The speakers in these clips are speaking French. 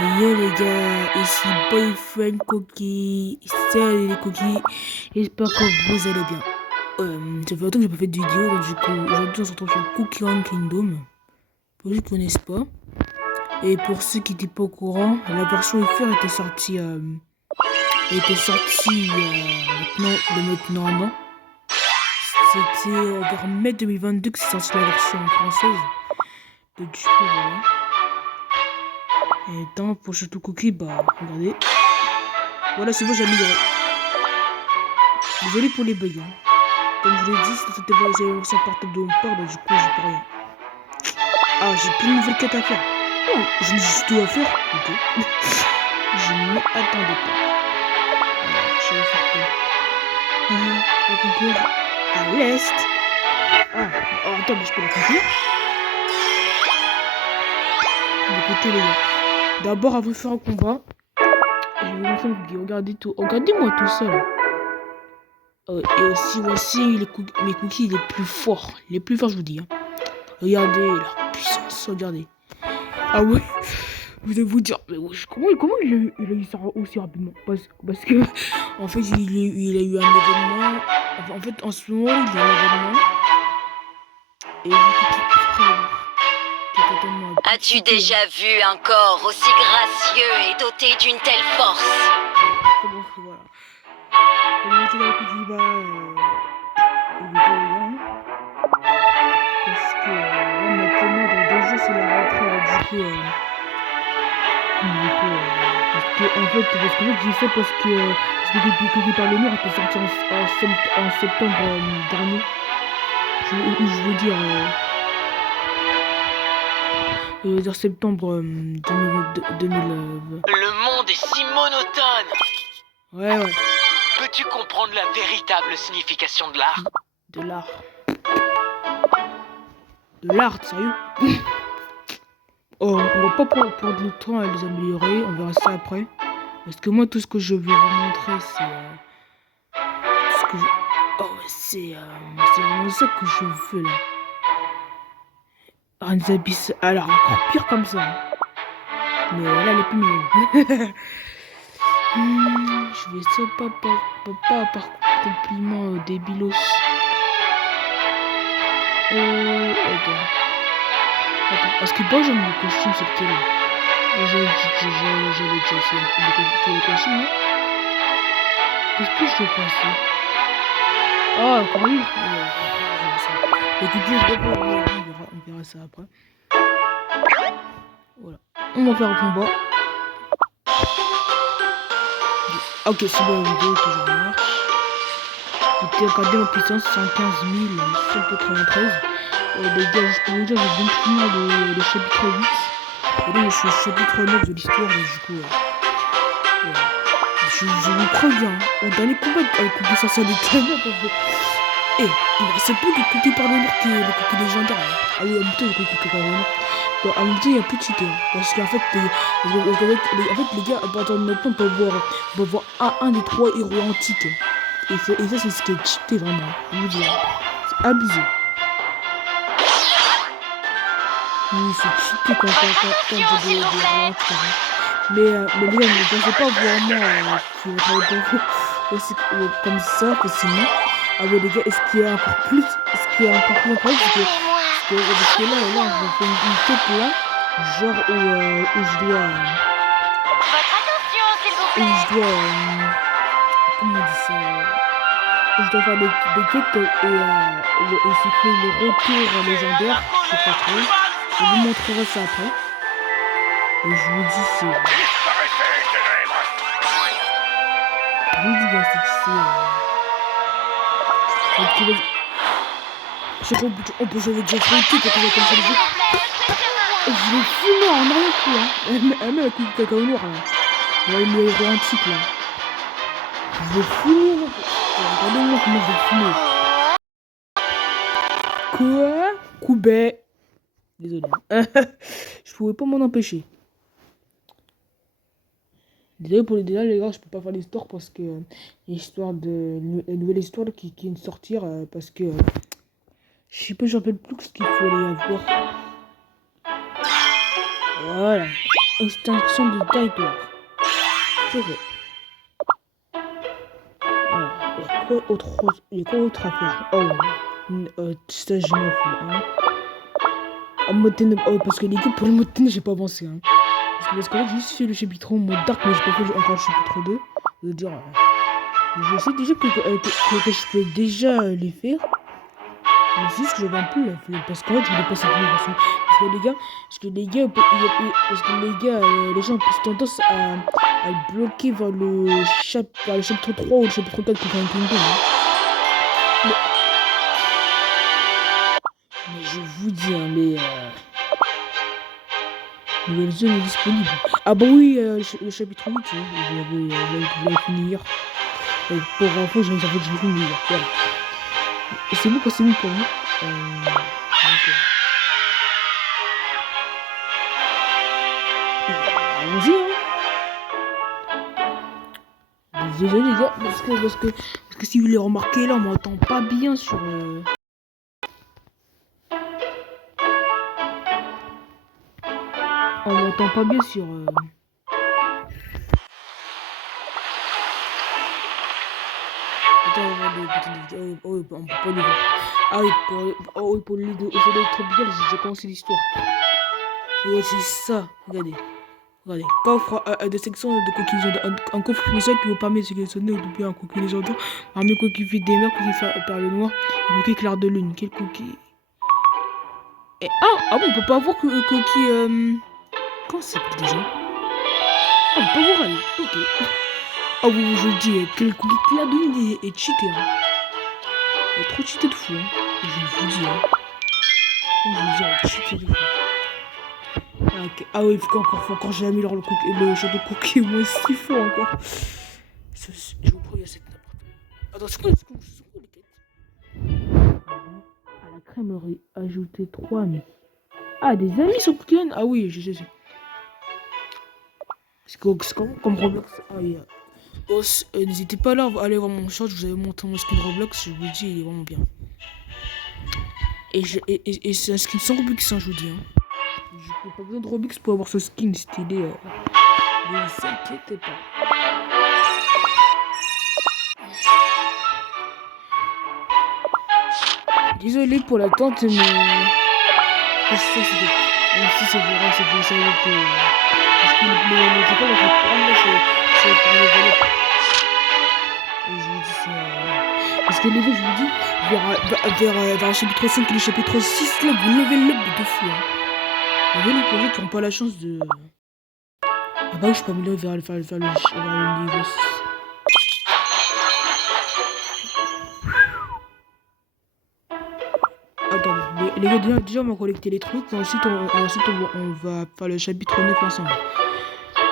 Yo les gars, ici Boyfriend Cookie, salut les cookies, j'espère que vous allez bien. Ça fait longtemps que j'ai pas fait de vidéo, donc du coup aujourd'hui on se retrouve sur Cookie Run Kingdom, pour ceux qui connaissent pas. Et pour ceux qui n'étaient pas au courant, la version FR était sortie maintenant un an. C'était vers mai 2022 que c'est sorti la version française. Donc du coup voilà. Et tant pour surtout Cookie, bah regardez. Voilà, c'est bon, j'ai amélioré. Désolé pour les bugs. Hein. Comme je l'ai dit, c'était pas la version portable de mon père, donc du coup, j'ai pas rien. Ah, j'ai plein de nouvelles quêtes à faire. Oh, je me juste tout à faire. Ok. Je ne m'y attendais pas. Alors, je vais faire quoi? On va conclure à l'est. Ah, oh, attends, mais je peux la conclure. Écoutez, les gars. D'abord, avant de faire un combat, je vais vous montrer mon cookie. Regardez tout. Regardez-moi tout ça, là. Et aussi, voici mes cookies les plus forts. Les plus forts, je vous dis. Hein. Regardez leur puissance, regardez. Ah ouais, vous allez vous dire, mais wesh, comment il a eu ça aussi rapidement parce que, en fait, il a eu un événement. Enfin, en fait, en ce moment, il y a un événement. Et il est totalement As-tu déjà vu un corps aussi gracieux et doté d'une telle force? Comment que voilà. Comment était dans le coup du bas, il était élégant. Parce que là, maintenant, dans 2 jours, c'est la rentrée. Parce que, en fait, je dis ça parce que depuis par le Nord était sorti en septembre dernier. Je veux dire septembre 2020. Le monde est si monotone. Ouais. Peux-tu comprendre la véritable signification de l'art? De l'art. De l'art, sérieux? Oh, on va pas prendre le temps à les améliorer, on verra ça après. Parce que moi, tout ce que je vais vous montrer, c'est... ce que je... Oh, c'est vraiment ça que je veux, là. Ranzabis, alors encore pire comme ça. Hein. Mais là, elle est plus mignonne. Je vais ça pas par compliment débilos. Attends. Est-ce que bon, j'aime le costume, c'est lequel? J'avais déjà essayé le costume, non? Qu'est-ce que je dois passer? Ah, encore lui. Écoutez, on verra ça après. Voilà. On va faire un combat. Ok, c'est bon, la vidéo toujours marche. Écoutez, regardez ma puissance, 115 193. Les gars, juste pour vous dire, je viens de finir le chapitre 8. Et là, je suis au chapitre 9 de l'histoire, du coup, je vous préviens, hein, au dernier combat avec le Assassin des Ténèbres, il ne restait plus de cookies par le Nord qui est le cookie légendaire. Ah oui, en même temps, il y a cookies par le Nord. En même temps, il n'y a plus de cheater. Parce qu'en fait, les gars, à partir de maintenant, on peut voir un des 3 héros antiques. Et ça, c'est ce qui est cheaté vraiment. Je vous dis, c'est abusé. Oui, c'est cheaté quand j'ai des héros antiques. Mais les gars, ne pensez pas vraiment qu'il va être comme ça facilement. Ah ouais les gars, est-ce qu'il y a encore plus incroyable parce que là, je fais une quête là, genre où je dois comment on dit ça, où je dois faire des quêtes et c'est créé le retour légendaire, je sais pas trop. Je vous montrerai ça après. Et je vous dis c'est... Je vous dis bien c'est je sais qu'on peut jouer déjà fronté quand on va comme ça les jeux. Je vais fumer en rien coup hein. Elle met la coupe de cacao noir là. Ouais, le héros antique là. Je vais fumer là. Regardez-moi comment je vais fumer. Quoi? Coubet. Désolé. Je pouvais pas m'en empêcher. Désolé pour les délais les gars, je peux pas faire l'histoire parce que la nouvelle histoire qui vient de sortir parce que je me rappelle plus ce qu'il fallait y avoir. Voilà. Extinction de territoire. C'est vrai. Alors, il y a quoi autre à faire? Stage 9, hein. Parce que les gars, pour le mode TN, j'ai pas avancé, hein. Parce qu'en fait, j'ai juste fait le chapitre 1 en mode dark, mais j'ai pas fait encore le chapitre 2. Je veux dire, je sais déjà que je peux déjà les faire. Mais c'est juste que j'avais un peu la flemme. Parce qu'en fait, je voulais pas cette version. Parce que les gars, les gens ont plus tendance à le bloquer vers le chapitre 3 ou le chapitre 4 pour faire une Nintendo, hein. Mais je vous dis, hein, nouvelle zone est disponible. Ah bah oui, le chapitre 8, hein, je l'avais fini hier. Pour info, j'ai fini hier. Voilà. Et c'est bon quand c'est bon pour vous. Allons-y, hein. Désolé les gars, parce que si vous l'avez remarqué là, on m'entend pas bien sur... On m'entend pas bien sur... Attends, on va les oh, on peut pas les voir. Ah oui, pour les deux tropicales, j'ai déjà commencé l'histoire. Et c'est ça, regardez. Regardez, coffre de section de coquilles légendaires. Un coffre spécial qui vous permet de sélectionner ou d'oublier un coquille légendaire. Parmi coquille vide des mers, coquille perle noire, et coquille clair de lune. Quel coquille? Et bon, on peut pas avoir coquille. Comment ça s'appelle déjà? Ah, on peut pas voir elle. Ok. Ah oui, je le dis, quel coquille clair de lune est cheaté, hein. Elle est trop cheaté de fou, hein. Je vous dis, hein. Je vous dis, elle est cheaté de fou. Okay. Ah oui, faut encore j'ai amélioré le jeu de cookie, moi aussi fort encore. Je vous promets, cette nappe. Attends, c'est quoi les quêtes? À la crèmerie, ajouter 3 amis. Ah, des amis sur Pokémon? Ah oui, je sais. C'est comme Roblox. Ah oui. N'hésitez pas là à aller voir mon short, je vous avais montré mon skin Roblox, je vous dis, il est vraiment bien. Et c'est un skin sans Robux, hein, je vous dis, hein. Je n'ai pas besoin de Robux pour avoir ce skin stylé. Ne vous inquiétez pas. Désolé pour l'attente, mais... Je sais, même si c'est vrai, c'est pour ça que... Parce que le protocole, c'est pour les volets. Et je vous dis, c'est... Parce que les deux, je vous dis, vers le chapitre 5 et le chapitre 6, là, vous levez le up de fou, hein. Les gens qui n'ont pas la chance de... Ah bah oui, je peux me lever vers le niveau 6. Attends, les gars, déjà on va collecter les trucs, ensuite on va faire le chapitre 9 ensemble.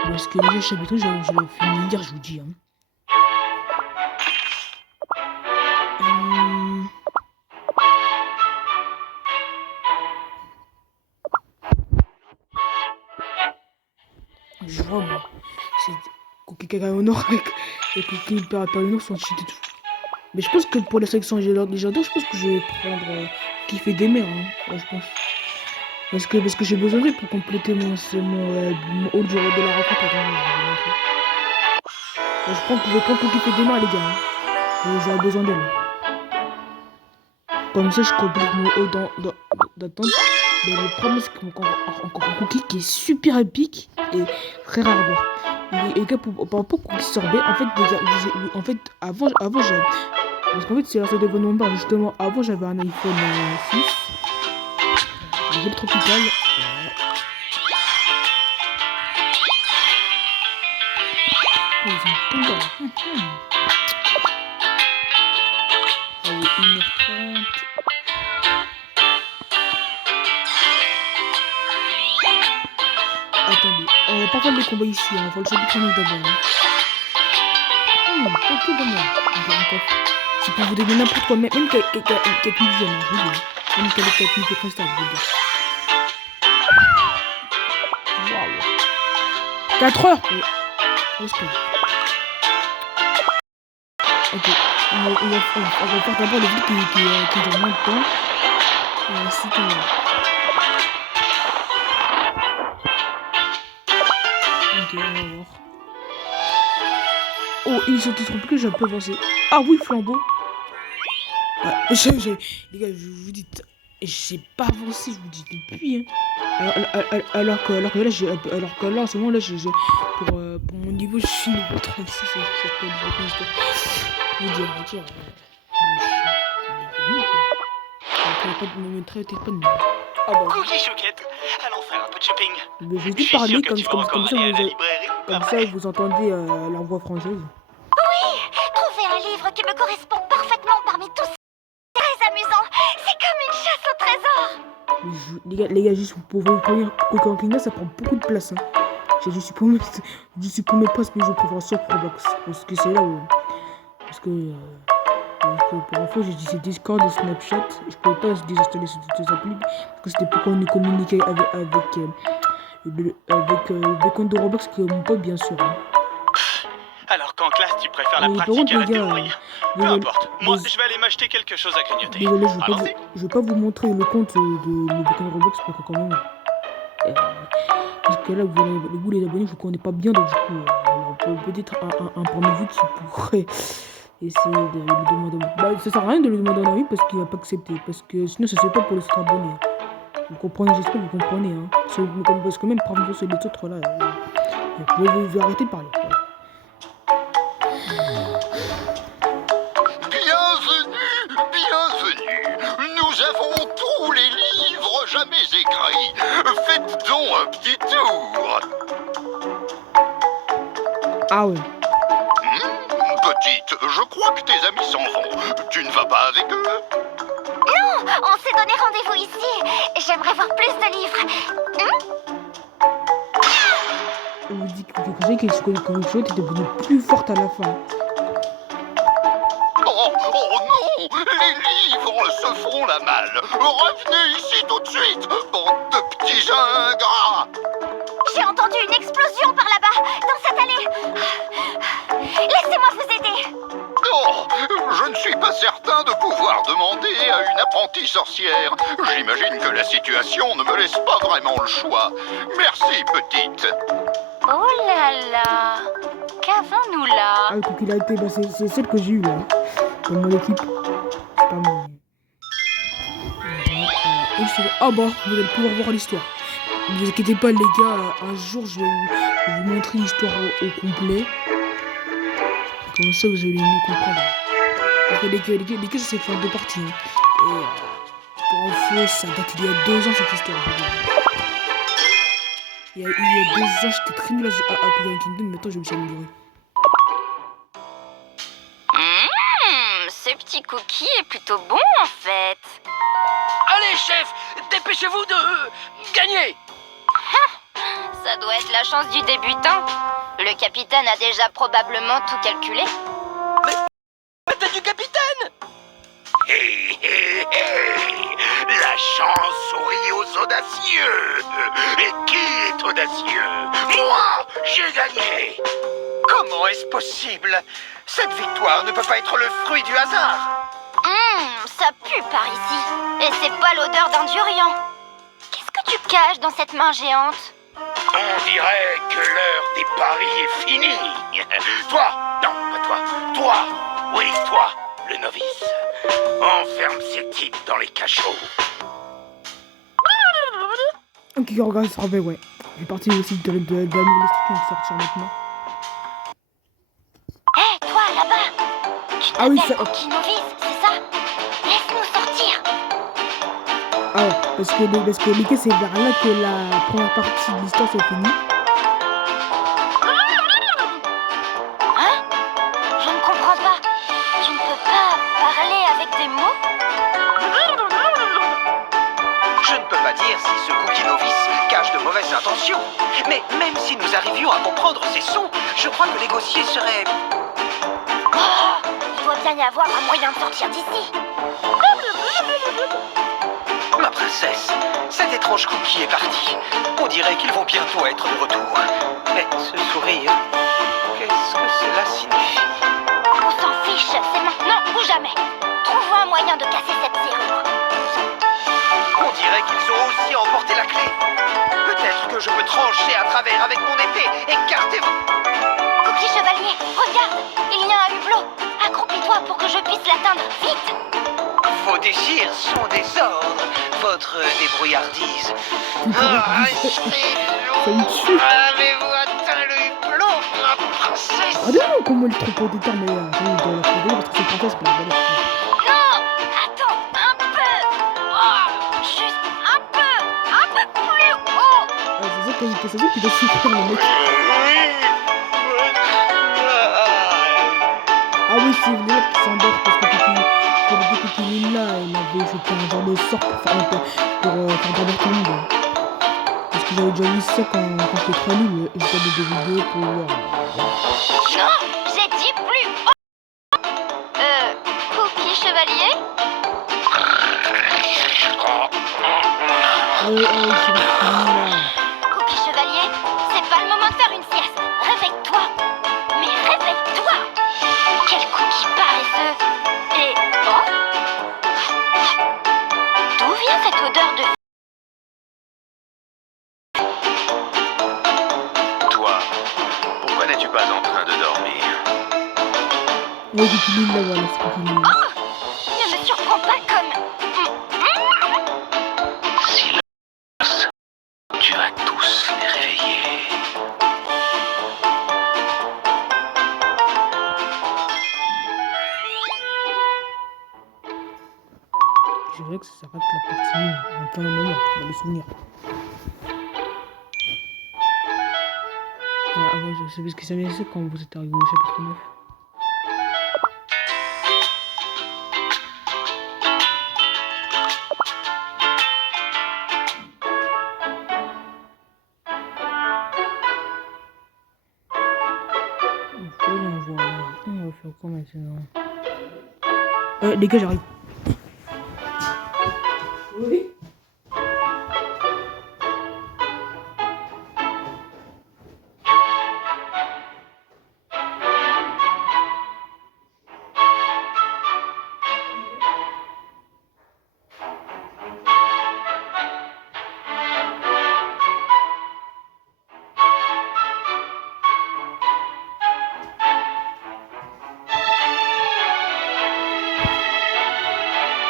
Parce que déjà le chapitre 9, je l'ai fini hier, je vous dis, hein. Je vois, moi. C'est Cookie Caca au nord et Cookie Perle au nord sont cheatés tout. Mais je pense que pour la sélection légendaire, je pense que je vais prendre qui fait des mers, hein. Ouais, je pense. Parce que j'ai besoin d'elle pour compléter mon haut de la rencontre. Attends, je prends Cookie fait des mers, les gars, hein. J'aurai besoin d'elle. Comme ça, je complète mon haut d'attente. Mais le problème, c'est qu'il y a encore un cookie qui est super épique et très rare à voir. Et les gars, par rapport au cookie sorbet, en fait, avant j'avais... Parce qu'en fait, c'est la seule de mon bar, justement. Avant, j'avais un iPhone 6. J'ai le tropical. Ils ont tout là. Allez, 1h30. Attendez, on va pas faire les combats ici, hein. On va faire le chapitre 9 d'abord, hein. Ok, dommage. Je peux vous donner n'importe quoi, même quelques millions, je vous dis. Même quelques millions de cristal, je vous dis. Waouh. 4 heures. Ok, on va faire d'abord le vide qui dure moins de temps. Et ensuite on va... Oh, ils sont trompés, j'ai un peu avancé. Ah oui, flambeau. Ouais, les gars, je vous dis, j'ai pas avancé, je vous dis depuis. Hein. Alors que là, en ce moment, là, pour mon niveau, je suis niveau 36, c'est pas une histoire. Je veux dire, ne me traitez pas de merde. Ah bah. Cookie Chouquette, allons faire un peu de shopping. Mais je Je vais suis parler sûr que comme, tu vas comme, encore comme ça, aller à la vous, librairie comme ça, après. vous entendez la voix française. Trouver un livre qui me correspond parfaitement parmi tous ces très amusant. C'est comme une chasse au trésor. Les gars, juste pour vous prévenir, Coco Incliné, ça prend beaucoup de place. Hein. Je supprime mes passes, mais je préfère sur Roblox. Parce que c'est là où. Parce que pour info, j'ai dit c'est Discord et Snapchat. Je pouvais pas désinstaller ces deux applis. Parce que c'était pour qu'on communiquait avec des comptes de Roblox que mon pote, bien sûr. Hein. Alors qu'en classe, tu préfères la Mais par pratique contre, à la les gars, théorie. Peu désolé, importe, moi je vais aller m'acheter quelque chose à grignoter. Désolé, Allons-y. je vais pas vous montrer le compte de compte Roblox parce que quand même. Parce que là, vous les abonnés, je vous connais pas bien, donc du coup, peut-être un parmi vous qui pourrait essayer de lui demander. Bah, ça sert à rien de lui demander un avis parce qu'il va pas accepter. Parce que sinon, ça se fait pas pour les autres abonnés. Vous comprenez, j'espère que vous comprenez. Hein. Parce que même parmi vous, sur les autres là, vous arrêtez de parler. Voilà. Bienvenue. Nous avons tous les livres jamais écrits. Faites donc un petit tour. Ah ouais. Petite, je crois que tes amis s'en vont. Tu ne vas pas avec eux? On s'est donné rendez-vous ici. J'aimerais voir plus de livres. On vous dit que vous savez que chose est devenue plus forte à la fin. Oh non! Les livres se feront la malle. Revenez ici tout de suite, bande de petits ingrats. J'ai entendu une explosion par là-bas, dans cette allée. Laissez-moi vous aider. Oh, je ne suis pas certain de pouvoir demander à une apprentie sorcière. J'imagine que la situation ne me laisse pas vraiment le choix. Merci, petite. Oh là là, qu'avons-nous là? Ah, donc il a été, bah, c'est celle que j'ai eue là. Dans mon équipe. C'est pas mon. Ah bah, vous allez pouvoir voir l'histoire. Ne vous inquiétez pas, les gars, un jour je vais vous montrer l'histoire au complet. Comme ça, vous allez mieux comprendre. Parce que les gars, ça s'est fait en deux parties. Hein. Et pour info, ça date il y a 2 ans cette histoire. Il y a 2 ans, j'étais très nul à Cover Kingdom, maintenant je me suis amélioré. Ce petit cookie est plutôt bon en fait. Allez, chef, dépêchez-vous de gagner. Ça doit être la chance du débutant. Le capitaine a déjà probablement tout calculé. Peut-être du capitaine. Hé, hé, hé! La chance sourit aux audacieux. Et qui est audacieux? Moi, j'ai gagné. Comment est-ce possible? Cette victoire ne peut pas être le fruit du hasard. Ça pue par ici. Et c'est pas l'odeur d'un durian. Qu'est-ce que tu caches dans cette main géante? On dirait que l'heure des paris est finie. Toi, non, pas toi. Toi, oui, toi, le novice. Enferme ces types dans les cachots. Ok, regarde, ça rappelle, ouais. J'ai parti aussi de la nouvelle qui vient de sortir maintenant. Hé, toi, là-bas. Tu Ah oui, t'appelles ça- Cookie Novice, c'est ça? Laisse-nous sortir. Ah ouais, parce que les gars, c'est vers là que la première partie de l'histoire s'est finie. Hein? Je ne comprends pas. Tu ne peux pas parler avec des mots? Je ne peux pas dire si ce cookie novice cache de mauvaises intentions. Mais même si nous arrivions à comprendre ces sons, je crois que négocier serait... Oh, il doit bien y avoir un moyen de sortir d'ici. Ma princesse, cet étrange cookie est parti. On dirait qu'ils vont bientôt être de retour. Mais ce sourire, qu'est-ce que cela signifie? On s'en fiche, c'est maintenant ou jamais. Trouvons un moyen de casser cette serrure. On dirait qu'ils ont aussi emporté la clé. Peut-être que je peux trancher à travers avec mon épée et garder... Cookie Chevalier, regarde, il y a un hublot. Accroupis-toi pour que je puisse l'atteindre, vite. Vos désirs sont des ordres, votre débrouillardise. Ça me tue. Avez-vous atteint le hublot, ma princesse? Ah non, comment elle est trop pas d'état, mais il doit la trouver parce que c'est une princesse, pour la valeur. Non, attends, un peu. Oh, juste un peu plus haut. Ah, c'est ça qu'il doit souffrir, le mec. Ah oui, c'est vrai qu'il s'endort parce que le Cookie là, il avait fait un genre de sort pour faire dormir tout le monde. Parce que j'avais déjà vu ça quand j'étais très nul, et j'ai regardé des vidéos pour voir. Non, j'ai dit plus haut. Cookie Chevalier? C'est là. Cookie Chevalier, c'est pas le moment de faire une sieste. Réveille-toi. Mais réveille-toi. Quel cookie paresseux. Et oh, d'où vient cette odeur de... Toi, pourquoi n'es-tu pas en train de dormir? Ouais, Cookie là, voilà, c'est Cookie là. Ne me surprends pas comme... Silence. Tu vas tous les réveiller. Je dirais que ça s'arrête la partie 1, enfin le moment, dans les souvenirs. Ah ouais, je sais ce que ça veut dire quand vous êtes arrivé au chapitre 9. On va faire quoi maintenant? Les gars, j'arrive. Oui.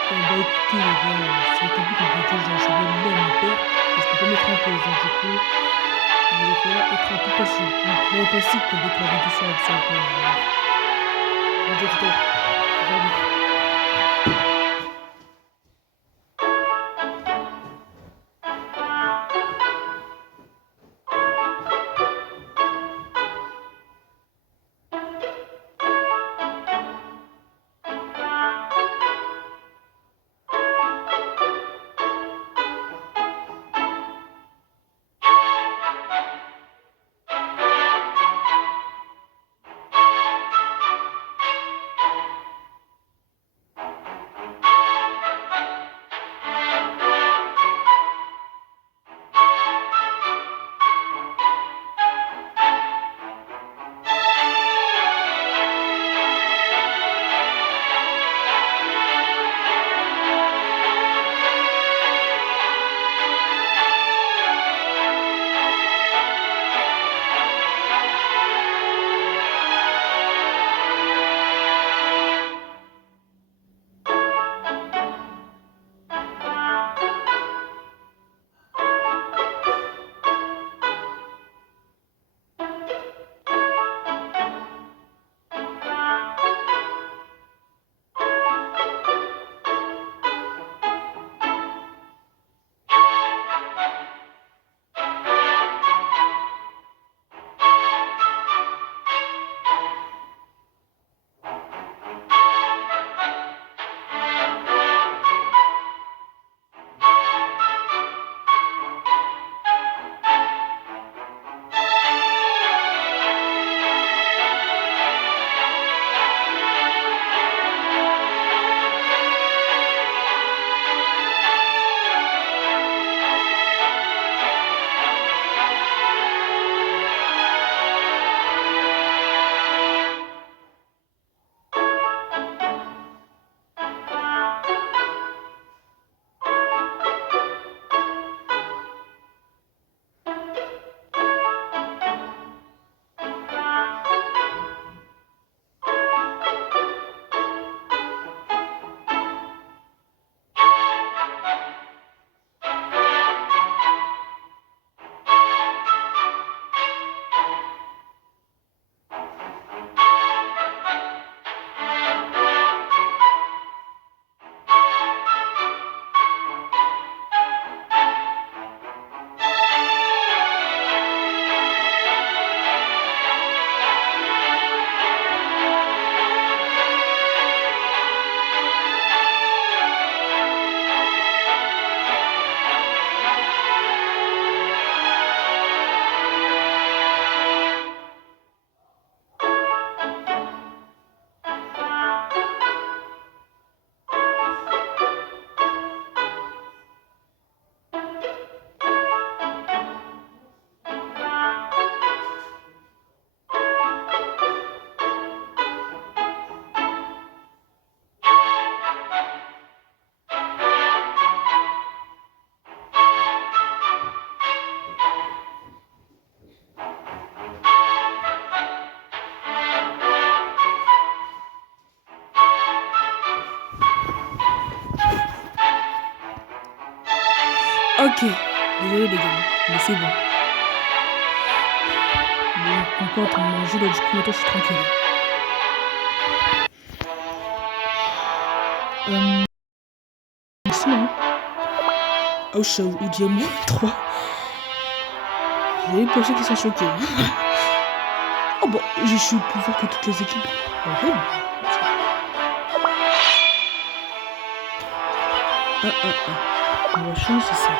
Bah écoutez les gars, ça a été plus compliqué, j'ai essayé de lire à mon père, et je peux pas mettre en pause, donc du coup, il va falloir être un peu patient. Donc pour être patient, que dès que la vidéo sera absente, on va dire tout à l'heure. Ok. Désolé les gars, mais c'est bon. On peut en train de manger, là, du coup, maintenant, je suis tranquille. Sinon. Oh, je suis au diamant 3. Vous avez pensé qu'ils sont choqués. Hein. Oh, bah, je suis plus fort que toutes les équipes. Oh, la chance, c'est ça.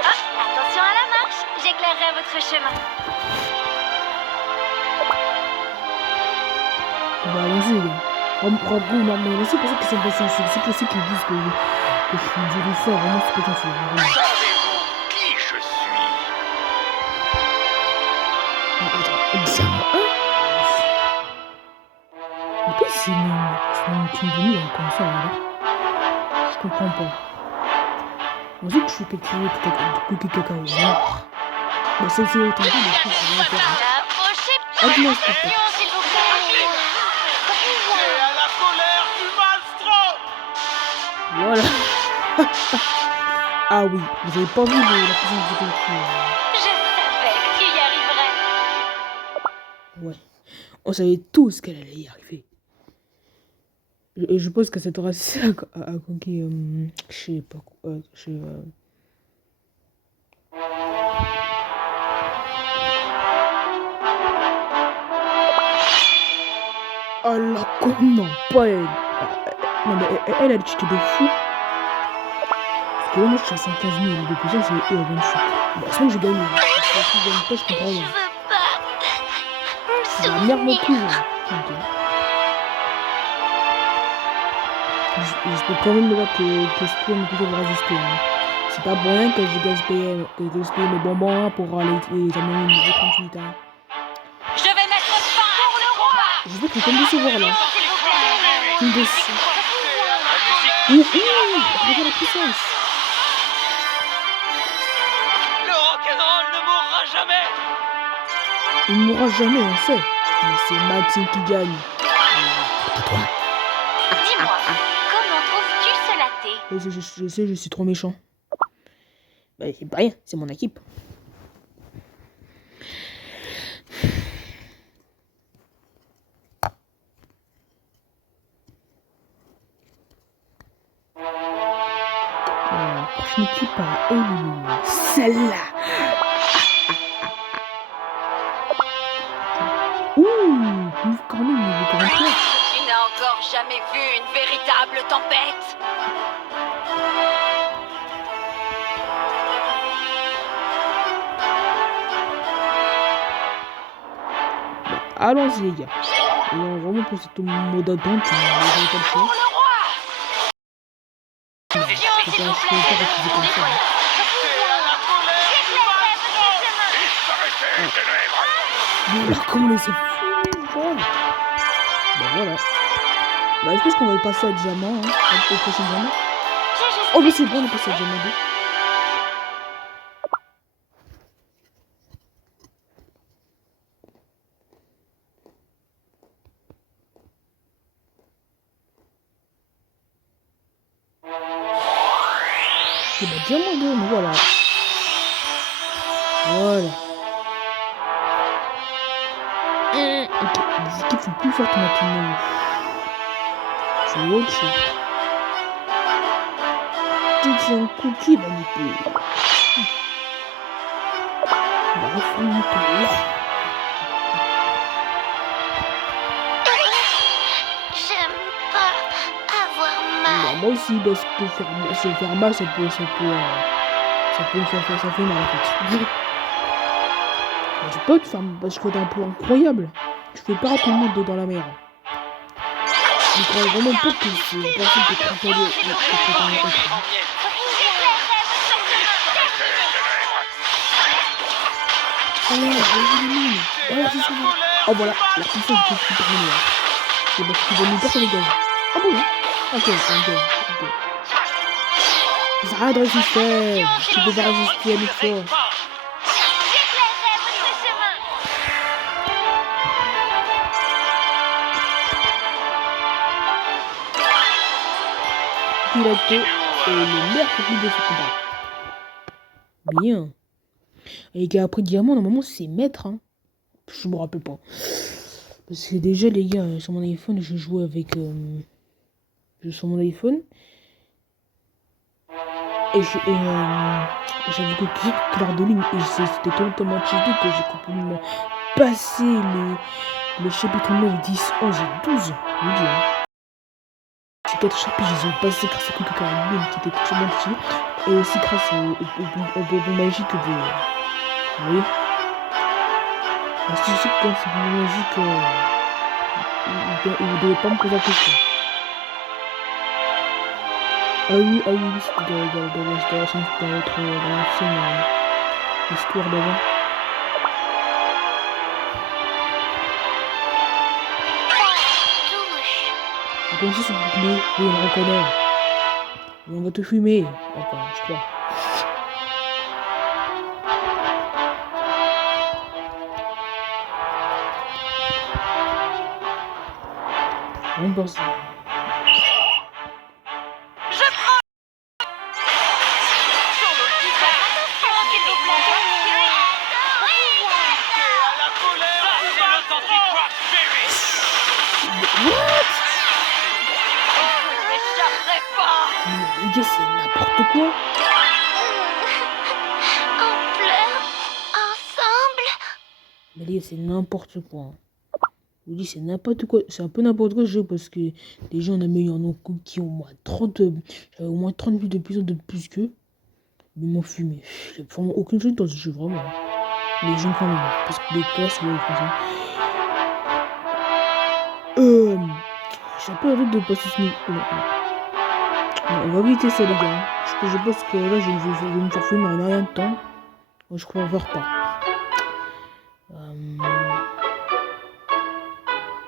Attention à la marche, j'éclairerai votre chemin. Bah, allons-y, les gars. Mais c'est pour ça qu'ils sont patients. C'est pour ça qu'ils disent que je suis du fort. Vraiment, c'est pas gentil. Savez-vous qui je suis? Attends, diamant 1? Pourquoi c'est une team de nous, comme ça, alors? Je comprends pas. On sait que je suis quelqu'un de cookie cacao. Bah, ça, c'est autant de choses, mais je trouve que c'est bien faire. Approchez Ah, pas dis-moi, de s'il te plaît. l'avion, s'il vous plaît. C'est à la colère du maelstrom! Voilà. Ah oui, vous avez pas vu la présence du cookie. Je savais que tu y arriverais. Ouais. On savait tous qu'elle allait y arriver. Et je pense que ça t'aura assez à cookie. Je sais pas quoi. Oh la con, non, pas elle. Non, mais elle a le cheaté de fou. Parce que là, moi, je suis à 115 000. Et depuis ça, c'est eux à 28. Bah, c'est vrai que j'ai gagné. Si je gagne pas, je comprends Je rien. veux pas me C'est la merde mon souvenir. cul, là. Ok. Je peux quand même me dire que ce tour me toujours résister. Hein. C'est pas pour rien que j'ai gaspillé mes bonbons hein, pour les amener au niveau 38. Hein. Je vais mettre fin pour le roi. Je veux qu'on peut me décevoir là. S'il vous plaît. Tu me déçois. Regarde la puissance. Le rock'n'roll ne mourra jamais. Il ne mourra jamais, on sait. Mais c'est Maxime qui gagne. Dis-moi, comment trouves-tu ce latte? Je sais, je suis trop méchant. Bah, c'est pas rien, c'est mon équipe. La prochaine équipe à éliminer. Celle-là. Ouh, quand même, niveau 43. Tu n'as encore jamais vu une véritable tempête. Allons-y les gars. Et on va vraiment poser tout le mode d'attente. On va pas le choix. Pour le roi. Je peux pas refuser comme ça. Voilà, comment les effets. Voilà. Bah voilà. Bah je pense qu'on va passer à diamant, hein, au prochain diamant. Oh mais c'est bon, on est passé à diamant 2. C'est bah diamant 2, mais voilà. Voilà. Ok, les équipes sont plus fortes maintenant. C'est autre chose. C'est un cookie manipulé. On va affronter là. J'aime pas avoir mal. Bah, moi aussi, parce que faire mal, ça peut me ça fait mal en fait. Mais tu peux te faire mal parce que t'as un pouvoir incroyable. Tu fais peur à tout le monde dans la mer. Je crois vraiment pas que c'est une personne qui est très Oh voilà, la puissance de cookie terminée. C'est parce qu'il va nous passer les gaz. Ah bon? Ok. Ça arrête de résister. Tu peux pas résister à notre force. J'éclairerai votre chemin. Piloté et le meilleur cookie de ce combat. Bien. Et qu'après diamant, normalement, c'est maître. Hein. Je me rappelle pas. Parce que déjà, les gars, sur mon iPhone, je jouais avec... sur mon iPhone. Et j'avais copié clair de ligne. Et c'était totalement cheaté que j'ai complètement passé les chapitres 9, 10, 11 et 12. Je vous dis, hein. Ces 4 chapitres, je les ai passés grâce à Coca Clair de Lune qui était totalement cheaté. Et aussi grâce au bonbon magique de... Vous voyez? Parce que je sais que quand c'est bonbon magique, il ne devait pas me poser la question. Ah oui, c'était dans l'installation, dans l'ancienne histoire d'avant. Touche. On connaît ce bouclier, oui, on le reconnaît. Et on va te fumer, enfin, je crois. On pense. Mais les gars, c'est n'importe quoi. On pleure ensemble. Mais les gars, c'est n'importe quoi. Je vous dis, c'est n'importe quoi. C'est un peu n'importe quoi ce jeu parce que les gens en ont qui ont au moins 30. J'avais au moins 30 minutes d'épisode de plus qu'eux. Ils m'ont fumé. J'ai vraiment aucune chance dans ce jeu, vraiment. Les gens quand même. Parce que les classes, ouais, franchement. J'ai un peu envie de passer ce niveau. Non, on va éviter ça, les gars. Je pense que là, je vais me faire fumer en rien de temps. Moi, je crois voir pas.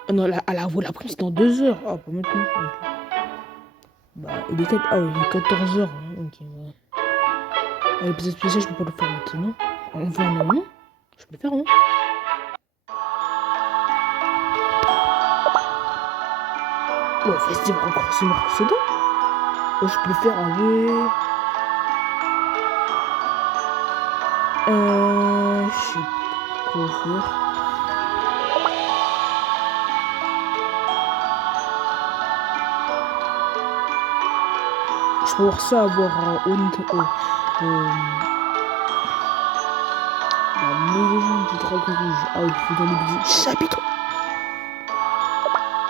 Ah non, à la voie l'après, c'est dans 2 heures. Ah, pas maintenant. Okay. Bah, il est 14 heures. Hein. Ok, ouais. Ah, l'épisode spécial, je peux pas le faire maintenant. On va non. Je peux le faire, hein. Ouais, festival encore, c'est mort, c'est bon. Oh, je peux le faire, ah ouais. Je sais pas quoi faire. Je peux voir ça, avoir la maison du dragon rouge. Ah, il faut dans l'épisode chapitre.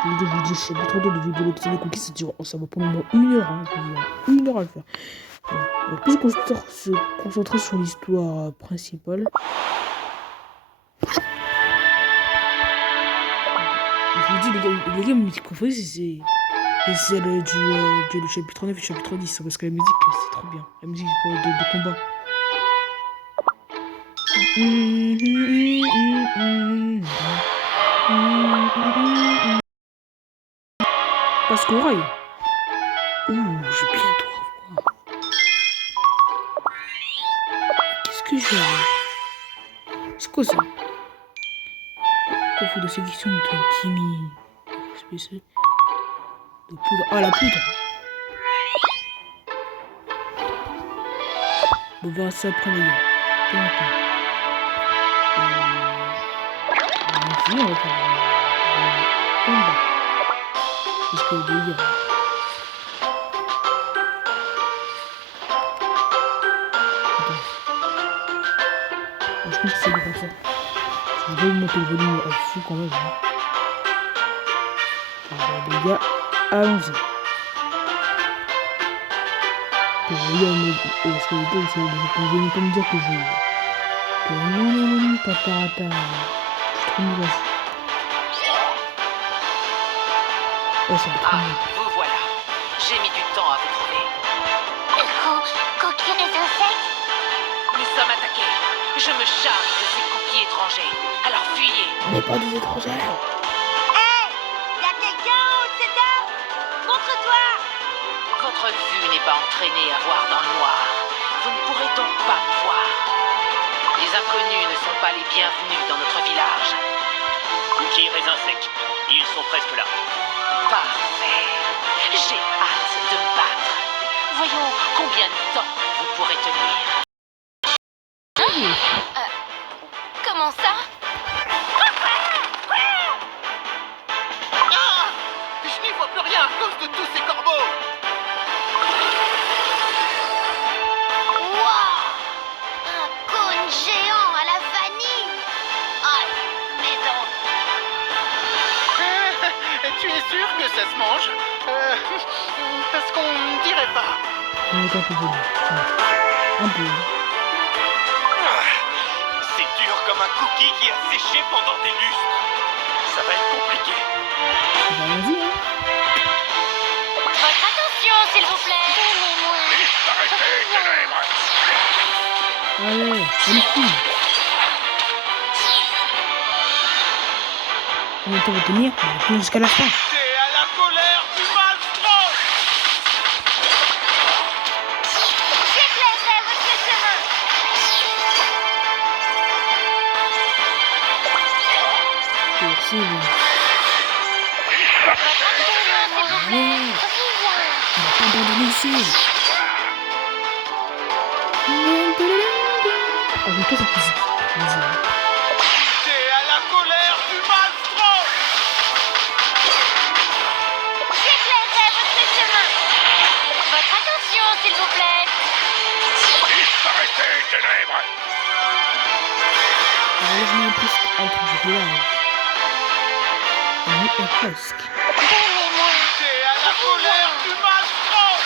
Je vous dis chapitre 2 de l'épisode des cookies, ça va prendre au moins 1 heure. Hein, 1 heure à le faire. On va plus se concentrer sur l'histoire principale. Je vous dis, les gars, ma musique préférée, c'est celle du chapitre 9 et du chapitre 10. Parce que la musique, c'est trop bien. La musique de combat. Parce qu'au rail. Ouh, je vais bientôt avoir. Qu'est-ce que j'ai? C'est quoi ça? Conflit de sélection de Timmy. Spécial. De poudre. Ah, la poudre. On verra ça après les gars. On va faire combat. Parce que les gars. Je pense que c'est comme ça. Je vais monter le volume à fou quand même. Alors, les gars, allons-y. Parce que les gars, vous venez pas me dire que je... Non, papa. Je suis trop nul là. Oh, c'est trop Ah, nul. vous voilà. J'ai mis du temps à vous trouver. Cookie raisin sec. Nous sommes attaqués. Je me charge de ces cookies étrangers. Alors fuyez. On n'est pas des étrangers. Hey, y'a quelqu'un en haut de cette arbre? Montre-toi. Votre vue n'est pas entraînée à voir dans le noir. Vous ne pourrez donc pas me voir. Les inconnus ne sont pas les bienvenus dans notre village. Cookie raisin sec. Ils sont presque là. Parfait. J'ai hâte de me battre. Voyons combien de temps vous pourrez tenir. Comment ça? Ah! Je n'y vois plus rien à cause de tous ces corbeaux. Waouh! Un cône géant à la vanille! Aïe, mes dents! Tu es sûr que ça se mange? Parce qu'on ne dirait pas. On est un peu venu. Un peu. C'est dur comme un cookie qui a séché pendant des lustres. Ça va être compliqué. Bah, vas-y, hein. Votre attention, s'il vous plaît. Donnez-moi! Disparaissez, ténèbres! Allez, on file. Combien de temps va tenir? On va tenir jusqu'à la fin. C'est à la colère du maelstrom! J'éclairerai votre chemin! Merci. Allez, on va pas abandonner ici. Ah, j'aime pas cette musique. Vas-y. C'est à la colère du maelstrom! J'éclairerai votre chemin! Votre attention, s'il vous plaît. Disparaissez, ténèbres! Alors, on est presque entre du village. On est presque. Donnez-moi! C'est à la colère du maelstrom!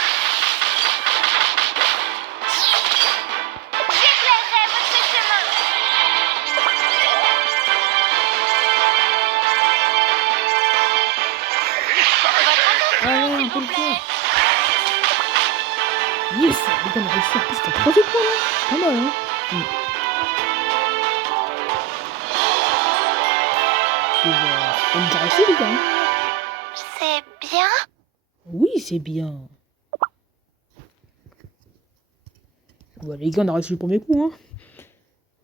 J'éclairerai votre chemin! Allez, on peut le faire. Yes, les gars, on a réussi à passer à 3 étoiles, hein. Pas mal, hein. Et on est déjà réussi, les gars. C'est bien? Oui, c'est bien. Bon, les gars, on a réussi le premier coup, hein.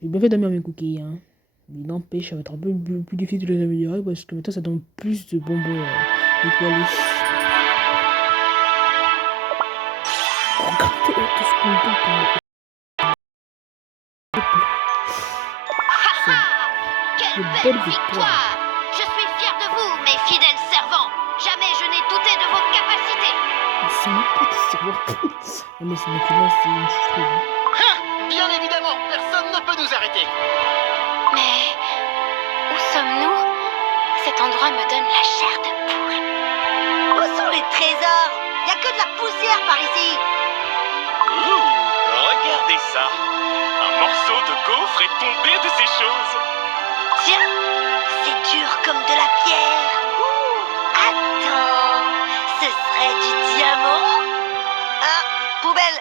J'ai bien fait d'améliorer mes cookies, hein. Mais n'empêche, ça va être un peu plus difficile de les améliorer parce que maintenant, ça donne plus de bonbons étoilés. Regardez tout ce qu'on donne comme... Quelle Une belle belle victoire. victoire! Je suis fier de vous, mes fidèles servants! Jamais je n'ai douté de vos capacités! C'est même pas de savoir. Non, mais c'est maintenant, c'est une chose trop, hein. Bien évidemment, personne ne peut nous arrêter. Mais où sommes-nous? Cet endroit me donne la chair de poule. Où sont les trésors? Y a que de la poussière par ici! Ouh, regardez ça. Un morceau de gaufre est tombé de ces choses. Tiens, c'est dur comme de la pierre! Ouh, attends, ce serait du diamant? Ah, poubelle!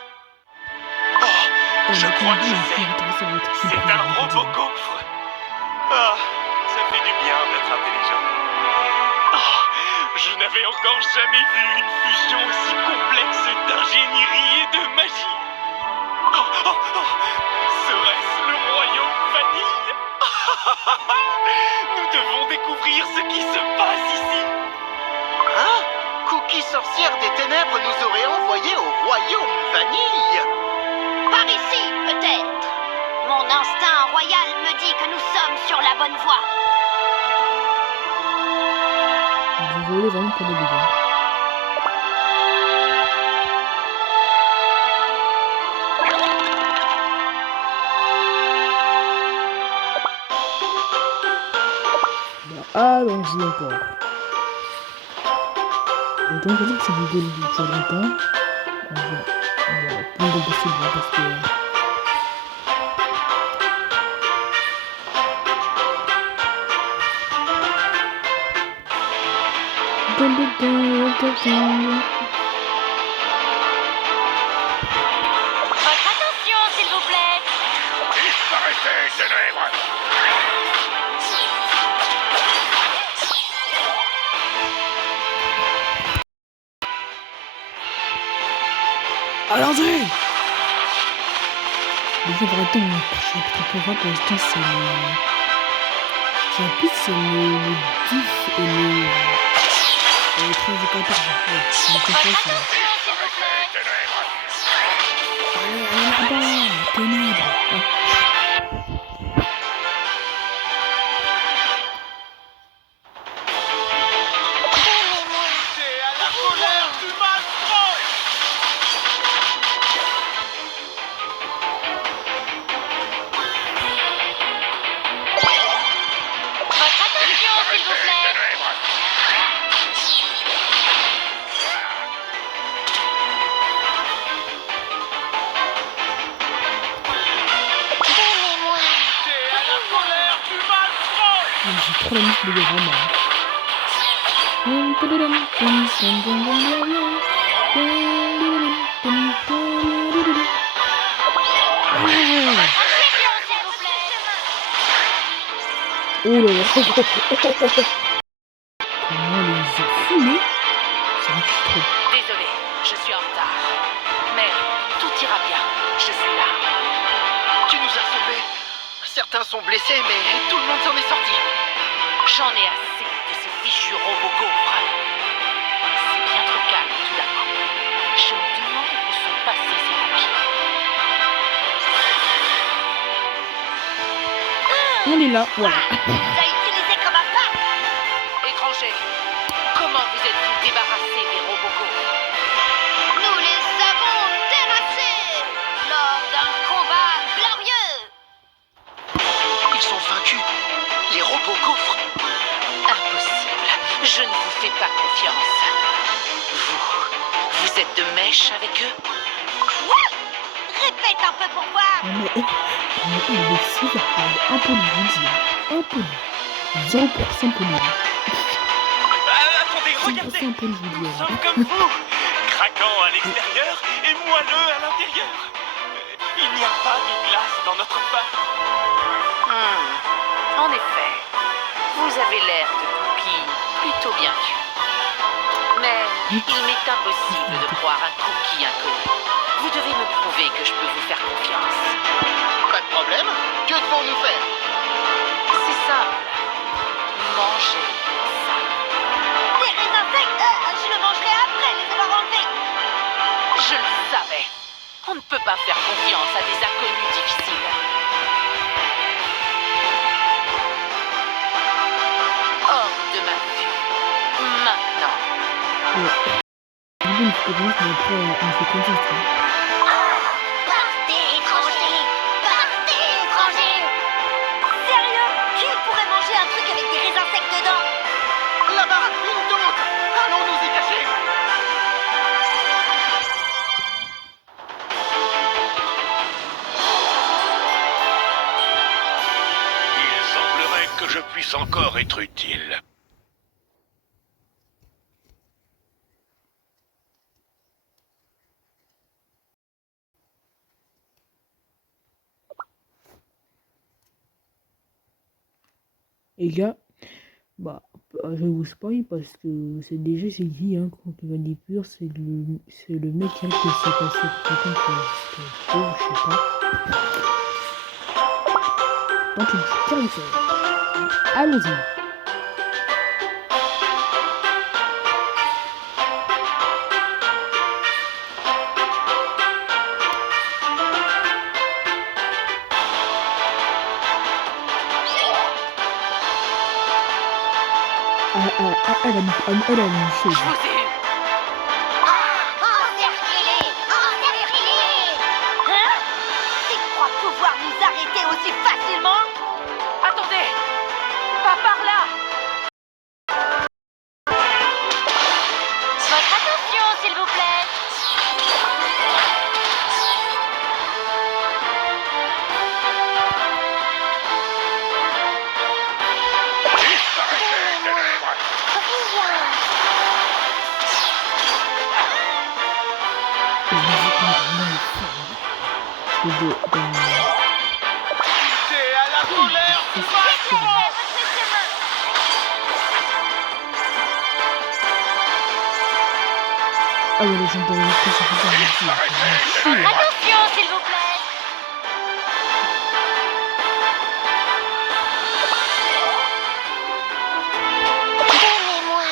Je crois que je sais. C'est un robot gaufre. Ah, ça fait du bien d'être intelligent. Ah, je n'avais encore jamais vu une fusion aussi complexe d'ingénierie et de magie. Serait-ce le royaume vanille? Nous devons découvrir ce qui se passe ici. Hein? Cookie sorcière des ténèbres nous aurait envoyés au royaume vanille. Par ici, peut-être! Mon instinct royal me dit que nous sommes sur la bonne voie! Vous voulez vraiment pour des dégâts. Allons-y encore. Donc, on va dire que cette vidéo ne durera pas. On va plus de possible parce que. Votre attention, s'il vous plaît. Disparaissez, ténèbres! Allons-y! Les gens vont arrêter mon chapitre pour voir pour l'instant c'est le. Chapitre c'est le 10 et le 13 et 14. Ouais, c'est le 14. Disparaissez, ténèbres! Allez, allez là-bas! Ténèbres! J'ai trop la musique de vraiment. Oh là là. Comment les a fumés? Ça me tue trop. Désolé, je suis en retard. Mais tout ira bien. Je suis là. Tu nous as sauvés. Certains sont blessés, mais tout le monde s'en est sorti. J'en ai assez de ces fichus robots gaufres. C'est bien trop calme tout d'un coup. Je me demande où sont passés ces cookies. On est là, voilà. T'as utilisé comme un pas. Étranger, comment vous êtes-vous débarrassé des robots gaufres? Nous les avons terrassés lors d'un combat glorieux. Ils sont vaincus. Les robots gaufres. Impossible. Je ne vous fais pas confiance. Vous êtes de mèche avec eux? Quoi? Répète un peu pour voir. Mais il est super impoli, je vous dis. Impoli. 0% poli. Attendez, 100% regardez. impoli, je vous dis. Nous sommes comme vous, craquant à l'extérieur et moelleux à l'intérieur. Il n'y a pas de glace dans notre pain. En effet, vous avez l'air de cookies plutôt bien cuits. Mais il m'est impossible de croire un cookie inconnu. Vous devez me prouver que je peux vous faire confiance. Pas de problème. Que devons-nous faire? C'est simple. Mangez ça. Des raisins secs. Je le mangerai après les avoir enlevés. Je le savais. On ne peut pas faire confiance à des inconnus difficiles. Hors de ma vue. Maintenant. Au début, une expérience, mais après, on fait confiance. Partez, étranger. Partez, étranger. Sérieux? Qui pourrait manger un truc avec des raisins secs dedans? Là-bas, une tente. Allons nous y cacher. Il semblerait que je puisse encore être utile. Et gars, bah, je vous spoil parce que c'est déjà c'est dit, hein, quand on va dire pur, c'est le mec hein, qui s'est passé pour quelqu'un qui est pauvre, je sais pas. Donc il dit carrément. Allons-y. Elle a une chose. Je vous ai eu. Encerclez-les. Encerclez-les. Hein? Tu crois pouvoir nous arrêter aussi facilement? Attendez. Pas par là. Votre attention, s'il vous plaît. Disparaissez, ténèbres. C'est à la colère du maître. Ah ouais, les gens de la ça fait Disparaissez, ténèbres. Attention, s'il vous plaît. Donnez-moi.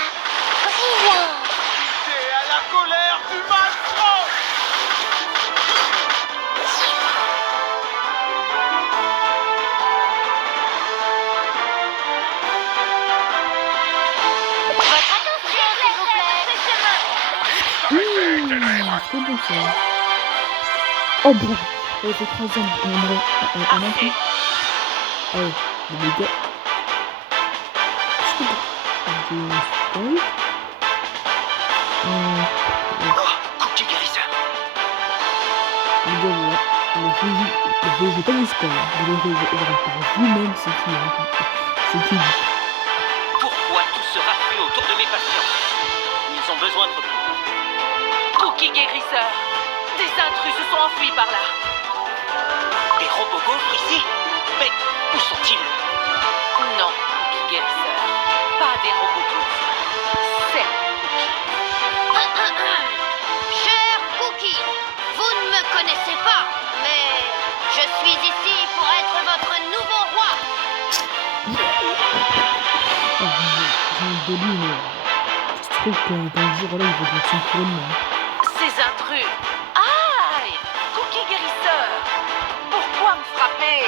Brillant. C'est à la colère du maître. Votre attention, s'il vous plaît. Disparaissez, ténèbres. trop bon ça. Oh bon, elle fait 3 ans, on aimerait un enfant. Oh, les gars. Est-ce que je spoil? Oh, cookie guérisseur. Les gars, voilà. Je vais pas vous spoil. Vous verrez par vous-même ce qui est. C'est qui lui? Pourquoi tout ce raffut autour de mes patients? Ils ont besoin de repos. Cookie guérisseur. Des intrus se sont enfuis par là. Des robots gaufres ici? Mais où sont-ils? Non, Cookie guérisseur. Pas des robots gaufres. C'est Cher Cookie, vous ne me connaissez pas, mais je suis ici pour être votre nouveau roi. Ah, j'ai un début, mais je trouve qu'un jour là, il va être son couronnement. ces intrus. Aïe! Cookie guérisseur. Pourquoi me frapper?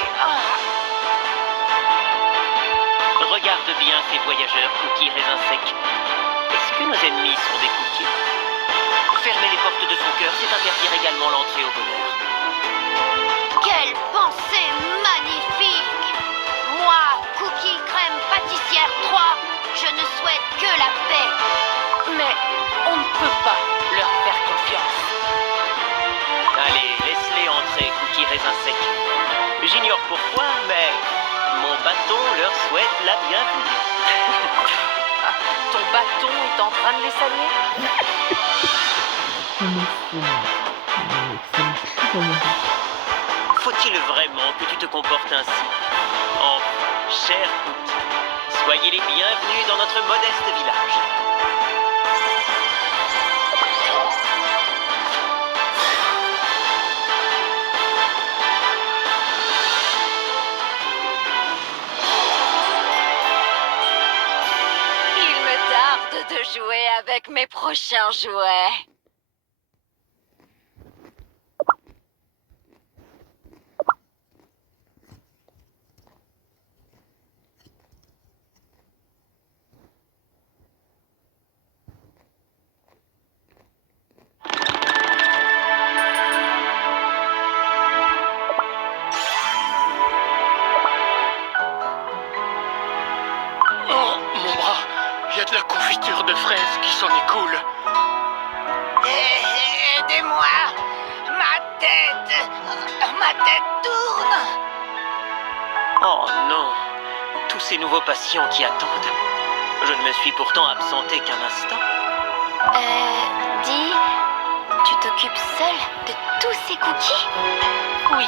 Regarde bien ces voyageurs cookies raisins secs. Est-ce que nos ennemis sont des cookies? Fermer les portes de son cœur, c'est interdire également l'entrée au bonheur. Quelle pensée magnifique! Moi, Cookie Crème Pâtissière 3, je ne souhaite que la paix. Mais on ne peut pas leur faire confiance. Allez, laisse-les entrer, cookies raisins secs. J'ignore pourquoi, mais mon bâton leur souhaite la bienvenue. Ton bâton est en train de les saluer? Faut-il vraiment que tu te comportes ainsi? Oh, cher cookie, soyez les bienvenus dans notre modeste village. Il me tarde de jouer avec mes prochains jouets. Oh, mon bras, il y a de la confiture de fraises qui s'en écoule. Aidez-moi! Ma tête tourne! Oh non, tous ces nouveaux patients qui attendent. Je ne me suis pourtant absenté qu'un instant. Dis, tu t'occupes seul de tous ces cookies? Oui,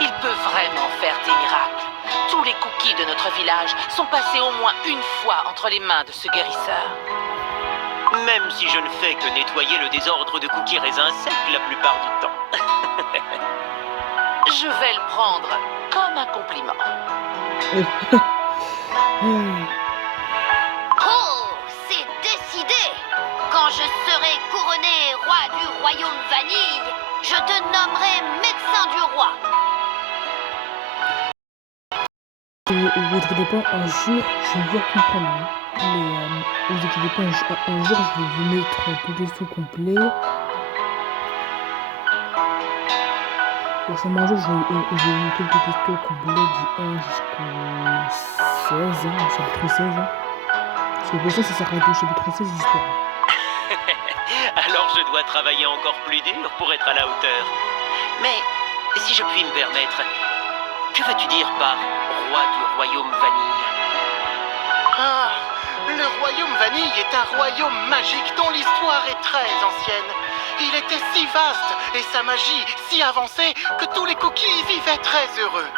il peut vraiment faire des miracles. Tous les cookies de notre village sont passés au moins une fois entre les mains de ce guérisseur. Même si je ne fais que nettoyer le désordre de cookies raisins secs la plupart du temps. Je vais le prendre comme un compliment. Oh, c'est décidé! Quand je serai couronné roi du royaume Vanille, je te nommerai médecin du roi. Vous inquiétez pas, un jour, je vais vous comprendre. Hein. Mais vous inquiétez pas, un jour, je vais vous mettre un tuto complet. Forcément, un jour, je vais vous mettre le tuto complet du 1 jusqu'au 16, hein, au chapitre 16. Hein. Parce que pour ça s'arrête au chapitre 16 d'histoire. Alors je dois travailler encore plus dur pour être à la hauteur. Mais si je puis me permettre, que veux-tu dire par roi du royaume Vanille? Ah, le royaume Vanille est un royaume magique dont l'histoire est très ancienne. Il était si vaste et sa magie si avancée que tous les cookies y vivaient très heureux.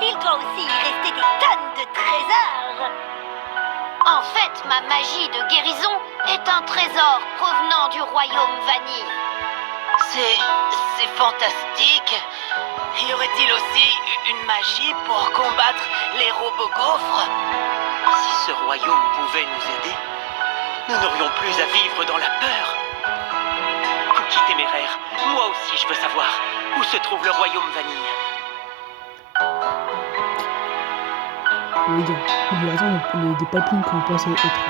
Il doit aussi y rester des tonnes de trésors. En fait, ma magie de guérison est un trésor provenant du royaume Vanille. C'est fantastique. Y aurait-il aussi une magie pour combattre les robots gaufres? Si ce royaume pouvait nous aider, nous n'aurions plus à vivre dans la peur. Cookie téméraire, moi aussi je veux savoir où se trouve le royaume Vanille. Les gars, il y a des papines que vous pensez être.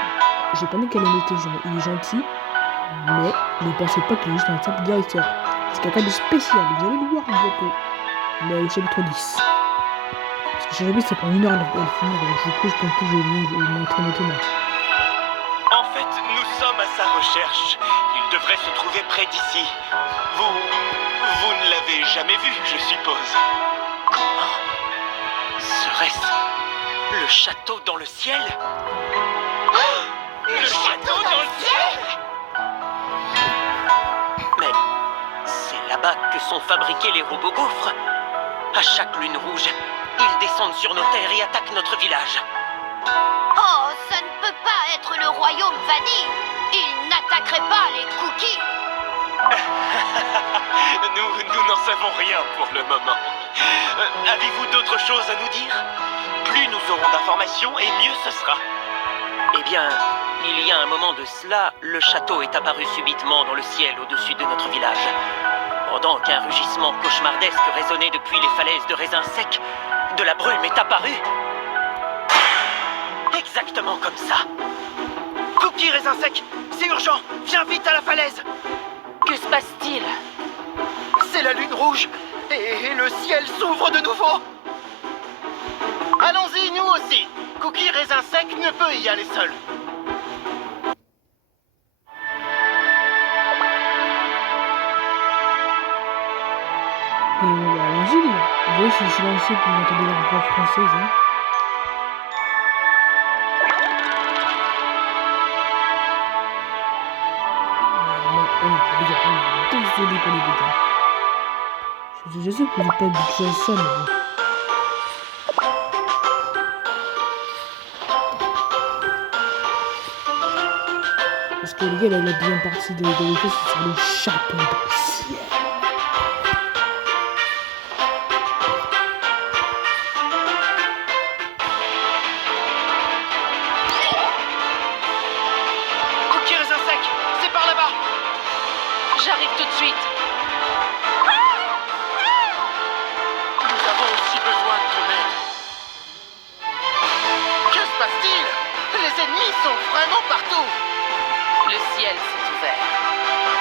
J'ai pas dit qu'elle était genre, il est gentil, mais ne pensez pas qu'il est juste un simple guérisseur. C'est quelqu'un de spécial, vous allez le voir bientôt. Mais au chapitre 10. Parce que chapitre ça prend une heure à le finir, donc du coup je pense que je vais vous montrer maintenant. En fait, nous sommes à sa recherche. Il devrait se trouver près d'ici. Vous ne l'avez jamais vu, je suppose. Serait-ce le château dans le ciel? Le château dans le ciel? Mais c'est là-bas que sont fabriqués les robots gaufres. À chaque lune rouge, ils descendent sur nos terres et attaquent notre village. Oh, ça ne peut pas être le royaume Vanille. Il n'attaquerait pas les cookies. Nous n'en savons rien pour le moment. Avez-vous d'autres choses à nous dire? Plus nous aurons d'informations et mieux ce sera. Eh bien, il y a un moment de cela, le château est apparu subitement dans le ciel au-dessus de notre village. Pendant qu'un rugissement cauchemardesque résonnait depuis les falaises de raisins secs, de la brume est apparue. Exactement comme ça. Cookie raisin sec, c'est urgent, viens vite à la falaise. Que se passe-t-il? C'est la lune rouge et le ciel s'ouvre de nouveau. Allons-y, nous aussi. Cookie raisin sec ne peut y aller seul. Et allons-y, les gars. Vous voyez, je suis lancé pour entendre la voix française. Hein. Désolé pour les dégâts. Je sais que vous n'êtes pas habitué à ça, mais bon. Parce que les gars, la deuxième partie de l'école, c'est sur le château dans le ciel. Cookie raisin sec, c'est par là-bas. J'arrive tout de suite. Nous avons aussi besoin de ton aide. Que se passe-t-il? Les ennemis sont vraiment partout. Le ciel s'est ouvert.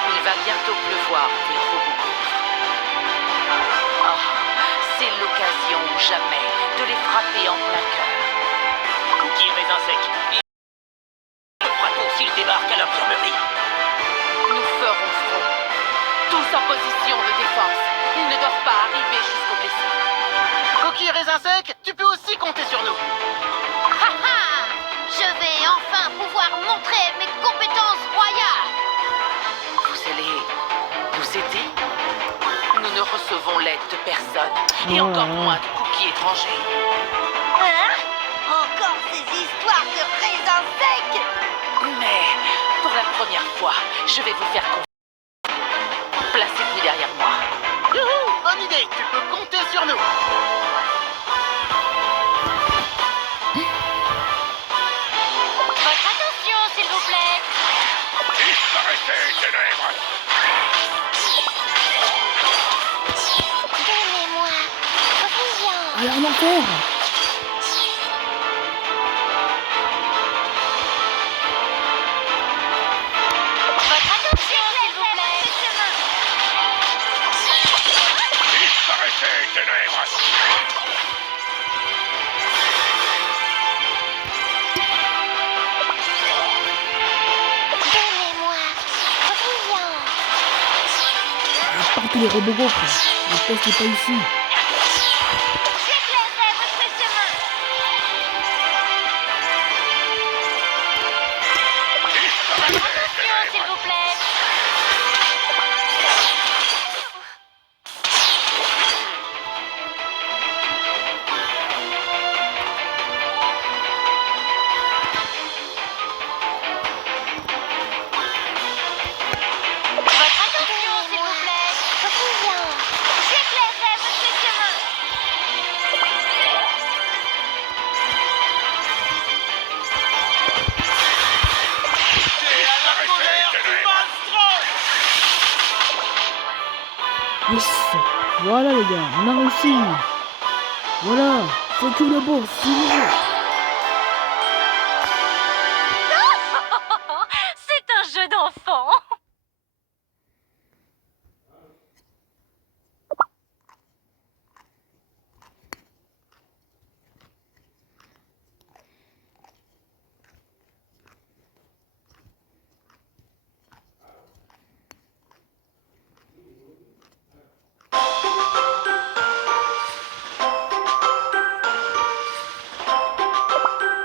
Il va bientôt pleuvoir des robots gaufres. Oh, c'est l'occasion ou jamais de les frapper en plein cœur. Cookie raisin sec. Que fera-t-on s'il débarque à l'infirmerie? Nous ferons front. Tous en position de défense. Ils ne doivent pas arriver jusqu'aux blessés. Cookie raisin sec, tu peux aussi compter sur nous. Ha ha! Je vais enfin pouvoir montrer mes compétences royales. Vous allez nous aider? Nous ne recevons l'aide de personne. Et encore moins de cookies étrangers. Hein? Encore ces histoires de raisins secs? Mais pour la première fois, je vais vous faire confiance. Placez-vous derrière moi. Youhou, bonne idée, tu peux compter sur nous. Votre attention, s'il vous plaît. Disparaissez, ténèbres. Donnez-moi brillant. Alors, mon père. Votre attention, s'il vous plaît. Disparaissez, ténèbres. Donnez-moi brillant. Partout les robots gaufres. Le poste n'est pas ici. J'éclairerai votre chemin. Votre attention, s'il vous plaît. Votre attention, s'il vous plaît. Brillant. J'éclairerai votre chemin. Yes. Voilà les gars, on a réussi. Voilà, c'est que le beau, c'est le C'est un jeu d'enfant.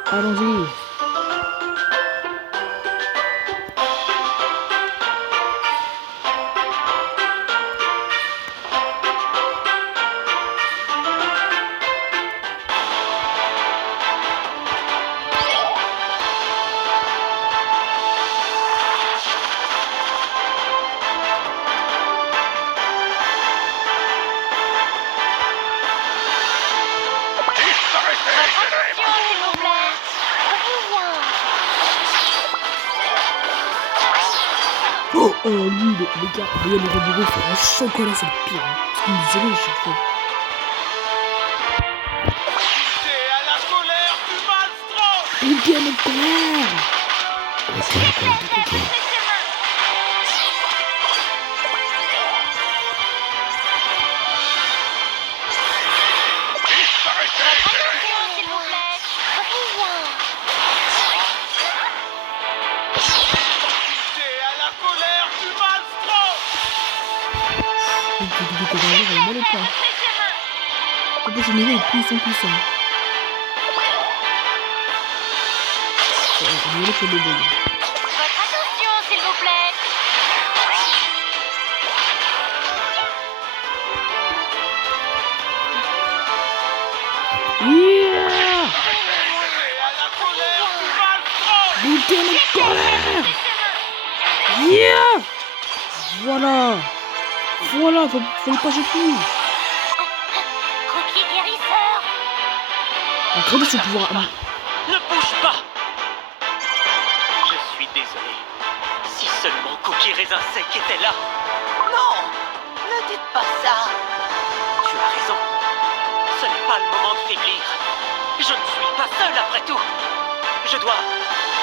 Allons-y. Disparaissez, ténèbres! S'il vous plaît. Brillant. Oh, lui, les gars, regarde les robots, c'est un chocolat, c'est le pire. Hein. Parce qu'ils me disaient à chaque fois. Goûtez à la colère du maelstrom! Goûtez à notre colère. Goûtez à la colère de Cookie. Disparaissez, ténèbres! S'il vous plaît. Brillant. Goûtez à la colère du maelstrom! Goûtez à la colère, elle est pas. On peut se mêler avec puissant. On est là pour le bon. Votre attention, s'il vous plaît. Yeah! Goûtez à la colère du maelstrom! Goûtez à notre colère! Yeah! Voilà, faut pas jeter. Cookie guérisseur. On crée ce pouvoir. Ne bouge pas. Je suis désolé. Si seulement Cookie Raisin Sec était là. Non, ne dites pas ça. Tu as raison. Ce n'est pas le moment de faiblir. Je ne suis pas seul après tout. Je dois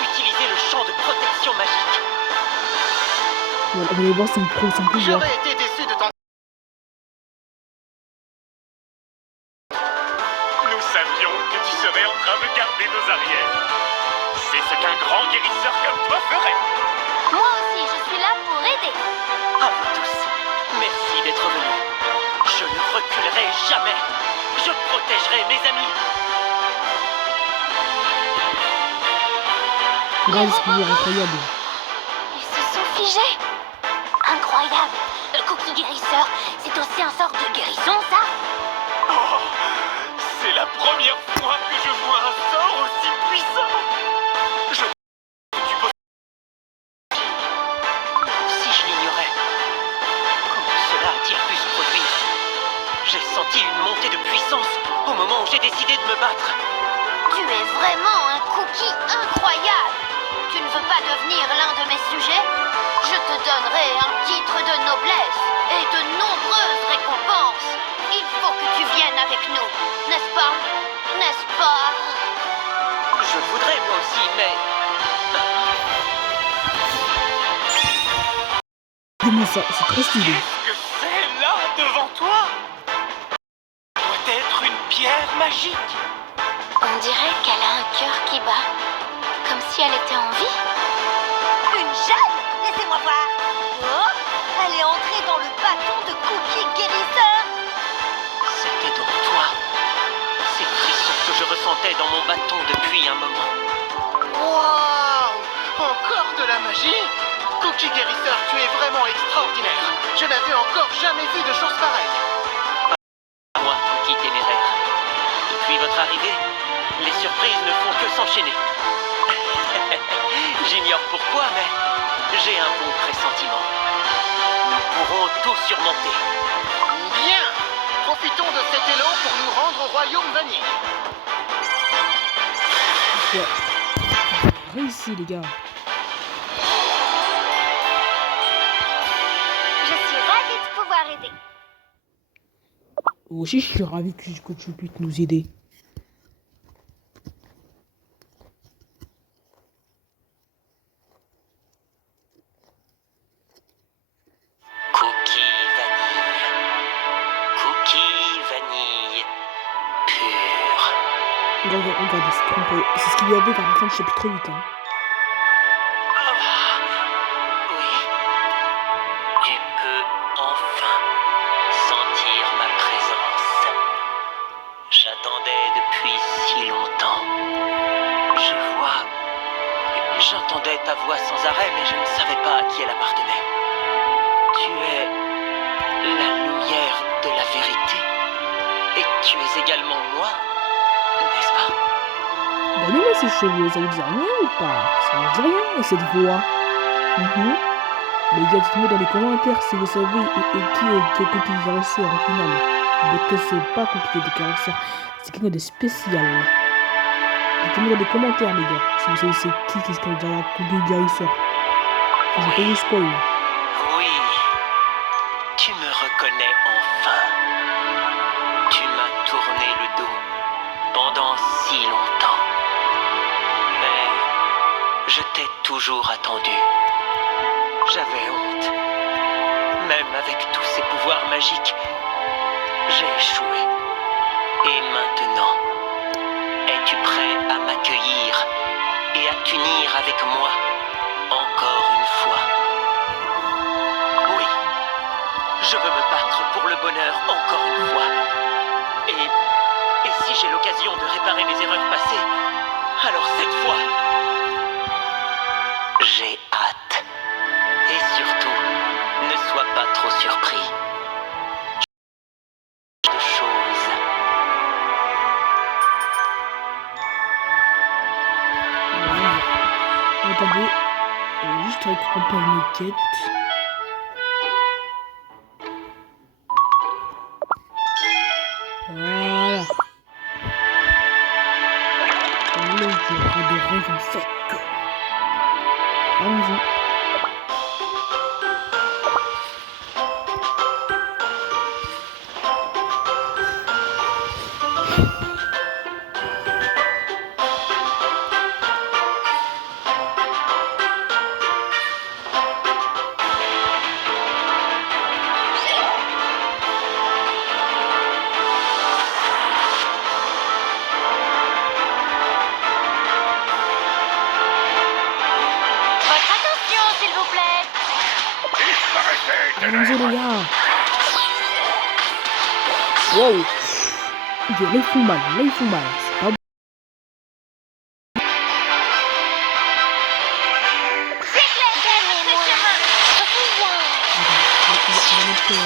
utiliser le champ de protection magique. Voilà, vous allez voir son pouvoir. J'aurais été déçu de ton... Nous savions que tu serais en train de garder nos arrières. C'est ce qu'un grand guérisseur comme toi ferait. Moi aussi, je suis là pour aider. À vous tous, merci d'être venus. Je ne reculerai jamais. Je protégerai mes amis. Regarde ce pouvoir incroyable. Ils se sont figés. Incroyable. Le cookie guérisseur, c'est aussi un sort de guérison, ça? Oh, c'est la première fois que je vois un sort aussi puissant. Je... Tu peux... Si je l'ignorais, comment cela a-t-il pu se produire? J'ai senti une montée de puissance au moment où j'ai décidé de me battre. Tu es vraiment un cookie incroyable. Tu ne veux pas devenir l'un de mes sujets? Je te donnerai un titre de noblesse et de nombreuses récompenses. Il faut que tu viennes avec nous, n'est-ce pas? N'est-ce pas? Je le voudrais moi aussi, mais... Dis-moi ça, c'est très stylé. Qu'est-ce que c'est là devant toi? Doit être une pierre magique. On dirait qu'elle a un cœur qui bat, comme si elle était en vie. Une jeune? Laissez-moi voir. Oh, elle est entrée dans le bâton de cookie guérisseur. C'était donc toi. Ces frissons que je ressentais dans mon bâton depuis un moment. Waouh! Encore de la magie? Cookie guérisseur, tu es vraiment extraordinaire. Je n'avais encore jamais vu de choses pareilles. À moi, Cookie téméraire. Depuis votre arrivée, les surprises ne font que s'enchaîner. J'ignore pourquoi, mais j'ai un bon pressentiment. Nous pourrons tout surmonter. Bien! Profitons de cet élan pour nous rendre au royaume vanille. Ouais. Réussi, les gars. Je suis ravie de pouvoir aider. Moi aussi, je suis ravi que tu puisses nous aider. Cookie vanille. Cookie vanille. Pur. Regardez, c'est ce qu'il y avait vers la fin du chapitre 8. Hein. Oui. Tu peux enfin sentir ma présence. J'attendais depuis si longtemps. J'entendais ta voix sans arrêt, mais je ne savais pas à qui elle appartenait. Tu es la lumière de la vérité. Et tu es également moi, n'est-ce pas? Regardez-moi ces cheveux, ça vous dit rien ou pas? Ça vous dit rien, et cette voix? Les gars, dites-moi dans les commentaires si vous savez qui est Cookie Caresseur au final. Mais que c'est pas Cookie Caresseur, c'est quelqu'un de spécial. Dites-moi dans les commentaires, les gars, si vous savez c'est qui se cache derrière Cookie Caresseur. Je vais pas vous spoil. Oui, tu me reconnais enfin. Tu m'as tourné le dos pendant si longtemps. Mais je t'ai toujours attendu. J'avais honte. Même avec tous ces pouvoirs magiques, j'ai échoué. Et maintenant, es-tu prêt à m'accueillir et à t'unir avec moi encore une fois? Oui, je veux me battre pour le bonheur encore une fois. Et si j'ai l'occasion de réparer mes erreurs passées, alors cette fois, j'ai hâte. Et surtout, ne sois pas trop surpris. De choses. Attendez, juste récupérer une quête. Voilà. On le verra de raison sec. Allons-y. Votre attention, s'il vous plaît. Disparaissez, Allons-y, ténèbres. les gars. Wow. Là, ils font mal. Là, ils font mal. C'est pas bon. Donnez-moi On va mettre la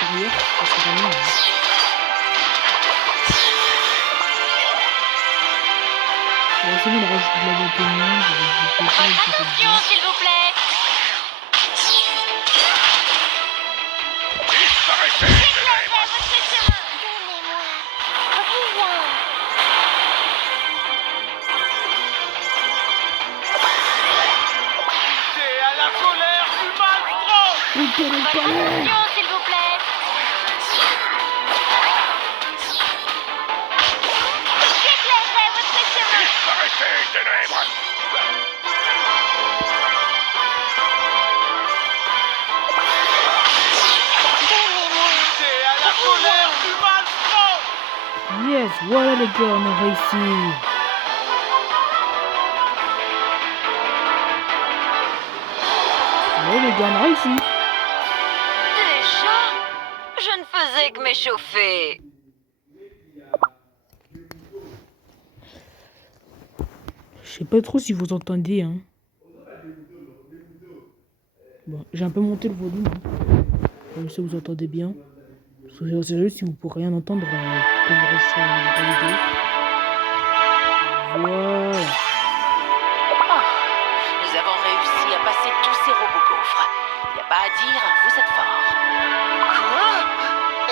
barrière. Parce que vraiment, bon, c'est bon, on rajoute de la voix tout le monde. Votre attention, s'il vous plaît. Disparaissez, ténèbres. Votre chemin. Donnez-moi votre pouvoir. C'est à la colère du maestro. Putain, le Votre palais. attention, s'il vous plaît. J'éclairerai votre chemin. Disparaissez, ténèbres. Donnez-moi. C'est à la colère du maestro. Yes, voilà les gars, on a réussi. Ouais les gars, on a réussi. Déjà? Je ne faisais que m'échauffer. Je sais pas trop si vous entendez, hein. Bon, j'ai un peu monté le volume, hein. Comme ça vous entendez bien. C'est juste si vous pourrez rien entendre quand vous restez la vidéo. Voilà. Ah, nous avons réussi à passer tous ces robots gaufres. Y a pas à dire, vous êtes forts. Quoi?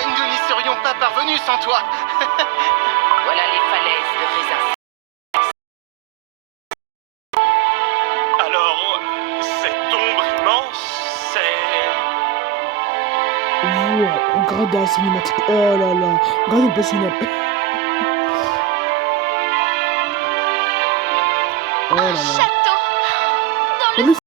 Nous n'y serions pas parvenus sans toi. Voilà les falaises de Résas. Alors, cette ombre immense, c'est... Wow, regardez la cinématique. Oh là là. Regardez le cinématique. Oh là là. Château. Dans le